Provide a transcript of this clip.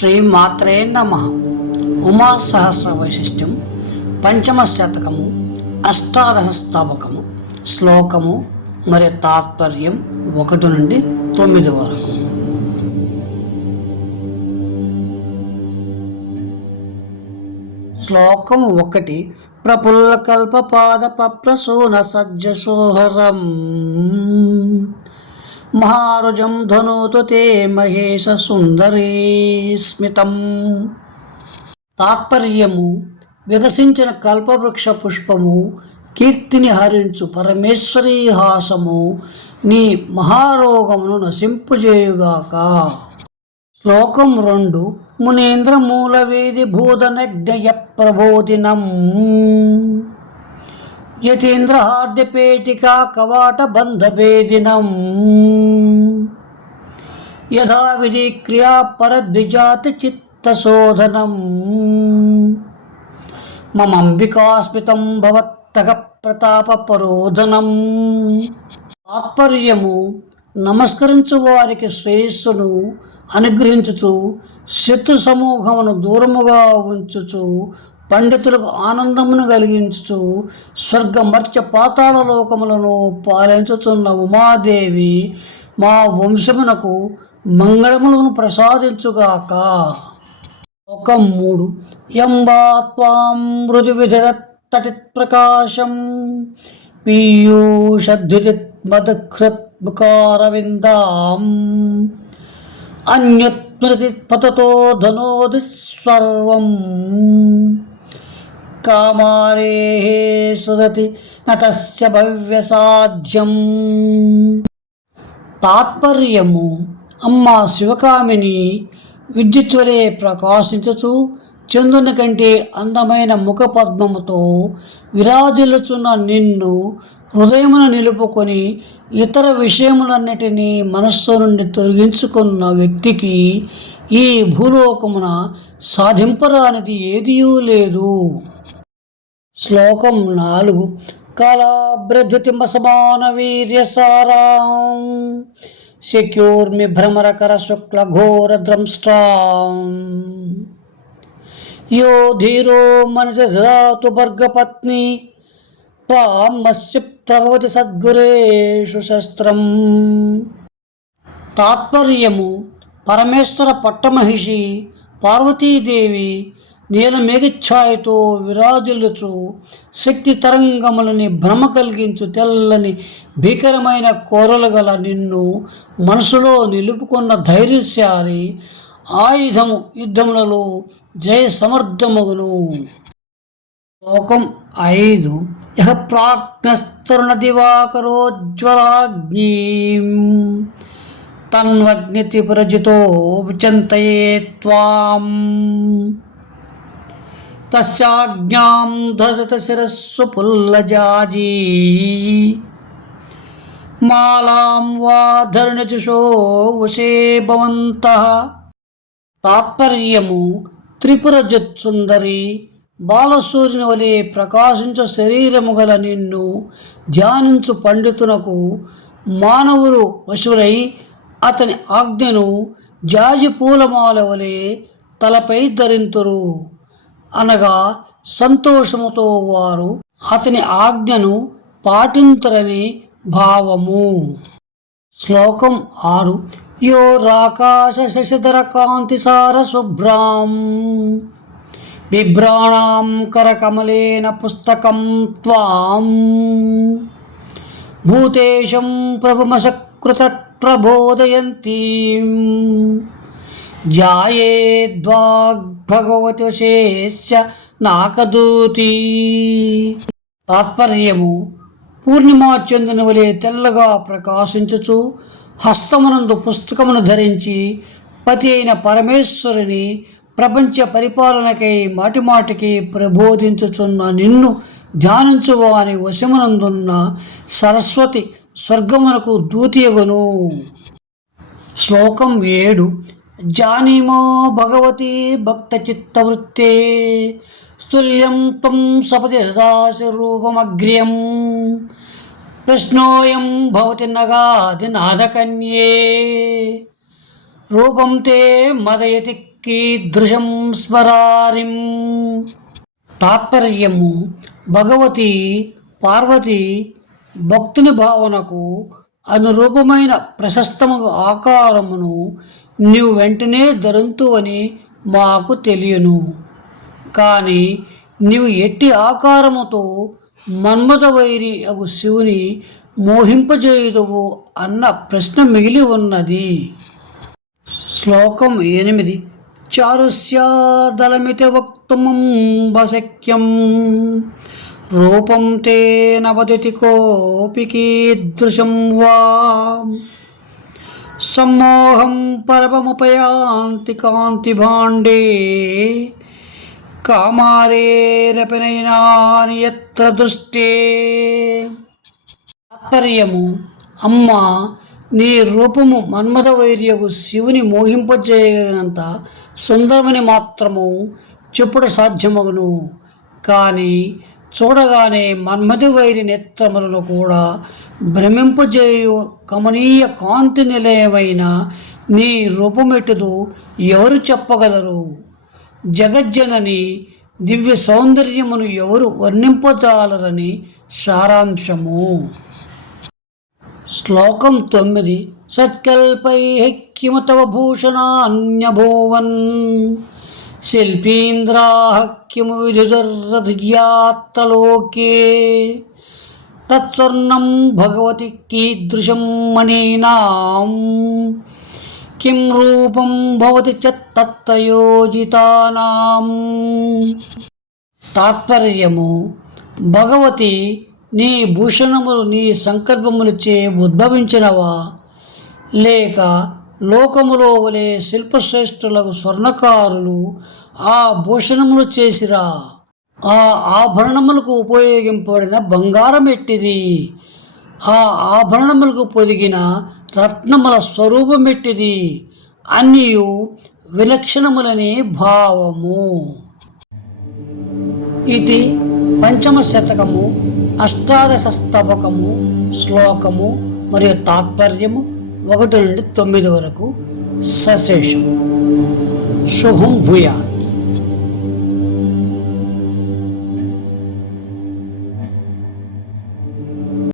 శ్రీమాత్రే నమ. ఉమా సహస్ర వైశిష్ట్యం పంచమ శతకము అష్టాదశ స్థాపకము శ్లోకము మరియు తాత్పర్యం ఒకటి నుండి తొమ్మిది వరకు. శ్లోకం ఒకటి ప్రఫుల్ల కల్ప పాద పప్రసూన సజ్జ మహారుజం ధనోతు తే మహేష సుందరీ స్మితం. తాత్పర్యము వికసించిన కల్పవృక్ష పుష్పము కీర్తిని హరించు పరమేశ్వరీ హాసము నీ మహారోగమును నశింపుజేయుగాక. శ్లోకం రెండు మునేంద్ర మూలవేది భూతనజ్ఞయ ప్రబోధినం యతీంద్రహార్ద్యపేటికా కవాట బంధభేదినం యథావిధి క్రియా పరద్విజాతి చిత్తశోధనం. మమంబికాస్మితం భవత్తగ ప్రతాప పరోధనం తాత్పర్యము నమస్కరించు వారికి శ్రేయస్సును అనుగ్రహించుచు శత్రు సమూహమును దూరముగా ఉంచుచు పండితులకు ఆనందమును కలిగించుచు స్వర్గ మర్త్య పాతాళ లోకములను పాలించుచున్న ఉమాదేవి మా వంశమునకు మంగళములను ప్రసాదించుగాక. ఒక మూడు. ఎంబాత్వాం మృదు మృదువిధతటి ప్రకాశం. పీయూషద్విజిత్ మధుకృత్ముకారవిందాం అన్యత్మృతి పతతో ధనోది సర్వం. కామారే సుదతి భవ్య భవ్యసాధ్యం తాత్పర్యము అమ్మ శివకామిని విద్యుత్ వలె ప్రకాశించుచు చంద్రుని కంటే అందమైన ముఖ పద్మముతో విరాజిల్లుచున్న నిన్ను హృదయమున నిలుపుకొని ఇతర విషయములన్నిటినీ మనస్సు నుండి తొలగించుకున్న వ్యక్తికి ఈ భూలోకమున సాధింపరానిది ఏదియూ లేదు. శ్లోకం నాలుగు. కళాభ్రధృతిమ సమాన వీర్యసారాం శక్యూర్మి భ్రమరకర శుక్ల ఘోర ద్రంష్ట్రాం యో ధీరో మనసి దదాతు భర్గపత్ని త్వామస్య ప్రభవతి సద్గురేషు శస్త్రం. తాత్పర్యము పరమేశ్వర పట్టమహిషి పార్వతీదేవి నేను మేఘఛాయతో విరాజులుచు శక్తి తరంగములని భ్రమ కలిగించు తెల్లని భీకరమైన కోరలు గల నిన్ను మనసులో నిలుపుకున్న ధైర్యశాలి ఆయుధము యుద్ధములలో జయ సమర్థమగును శ్లోకం ఐదు. యహ ప్రాజ్ఞస్తరుణ దివాకరోజ్వలాగ్నీం తన్వగ్నితిపురజితో విచంతయే త్వాం. తస్యాజ్ఞాం ధసత శిరస్సు పుల్లజాజీ. మాలాం వా ధరణిజుషో వశే భవంతః. తాత్పర్యము త్రిపుర జత్సుందరి. బాలసూర్యుని వలె ప్రకాశించు శరీరము గల నిన్ను ధ్యానించు పండితునకు మానవులు వశులై అతని ఆజ్ఞను జాజి పూలమాల వలె తలపై ధరింతురు. అనగా సంతోషముతో వారు అతని ఆజ్ఞను పాటించరని భావము. శ్లోకం ఆరు. యో రాకాశ శశిధర కాంతిసార శుభ్రాం బిభ్రాణాం కరకమలేన పుస్తకం త్వాం. భూతేశం ప్రభుమశకృత ప్రబోధయంతీం జాయేద్వాగ్భగవతి శేష్య నాకదూతి. తాత్పర్యము పూర్ణిమాచంద్రుని వలె తెల్లగా ప్రకాశించుచు హస్తమునందు పుస్తకమును ధరించి పతి అయిన పరమేశ్వరుని ప్రపంచ పరిపాలనకై మాటిమాటికి ప్రబోధించుచున్న నిన్ను ధ్యానించువాని వశమునందున్న సరస్వతి స్వర్గమునకు దూతియగును. శ్లోకం ఏడు. జానీమో భగవతి భక్త చిత్తవృత్తే స్థుల్యం త్వం సపతి దాసి ప్రశ్నోయం భవతి నగాది నాదకన్యే. రూపం తే మదయతి కీదృశం స్మరారిం. తాత్పర్యము భగవతి పార్వతి భక్తుని భావనకు అనురూపమైన ప్రశస్తము ఆకారమును నీవు వెంటనే ధరింతువని మాకు తెలియను. కానీ నీవు ఎట్టి ఆకారముతో మన్మథవైరి అగు శివుని మోహింపజేయుదువు అన్న ప్రశ్న మిగిలి ఉన్నది. శ్లోకం ఎనిమిది. చారుస్యాదలమితి వక్తుమంబశక్యం రూపం తే నవదితి కోపి కీదృశం వా. సమ్మోహం పరమముపయాంతి కాంతి భాండే కామారేరపినైనాని ఎత్ర దృష్టే. తాత్పర్యము అమ్మ నీ రూపము మన్మథ వైర్యకు శివుని మోహింపజేయనంత సుందరమని మాత్రము చెప్పుడు సాధ్యమగును. కానీ చూడగానే మన్మధి వైరి నేత్రములను కూడా భ్రమింపజేయు కమనీయ కాంతి నిలయమైన నీ రూపమెటుదు ఎవరు చెప్పగలరు? జగజ్జనని దివ్య సౌందర్యమును ఎవరు వర్ణింపజాలరని సారాంశము. శ్లోకం తొమ్మిది. సత్కల్పై కిమతవ భూషణాన్యభూవన్. అన్యభూవన్ కిము విధుజర్రధియాత్రలోకే తత్స్వర్ణం భగవతి కీదృశం మణీనాం. కిం రూపం భవతి చ తాత్పర్యము భగవతి నీ భూషణములు నీ సంకల్పములచే ఉద్భవించినవా? లేక లోకములో వలె శిల్పశ్రేష్ఠులకు స్వర్ణకారులు ఆ భూషణములు చేసిరా? ఆ ఆభరణములకు ఉపయోగింపబడిన బంగారం ఎట్టిది? ఆ ఆభరణములకు పొదిగిన రత్నముల స్వరూపం ఎట్టిది? అన్నియు విలక్షణములని భావము. ఇది పంచమ శతకము అష్టాదశ స్తవకము శ్లోకము మరియు తాత్పర్యము ఒకటి నుండి తొమ్మిది వరకు సశేషం. శుభం భూయాత్.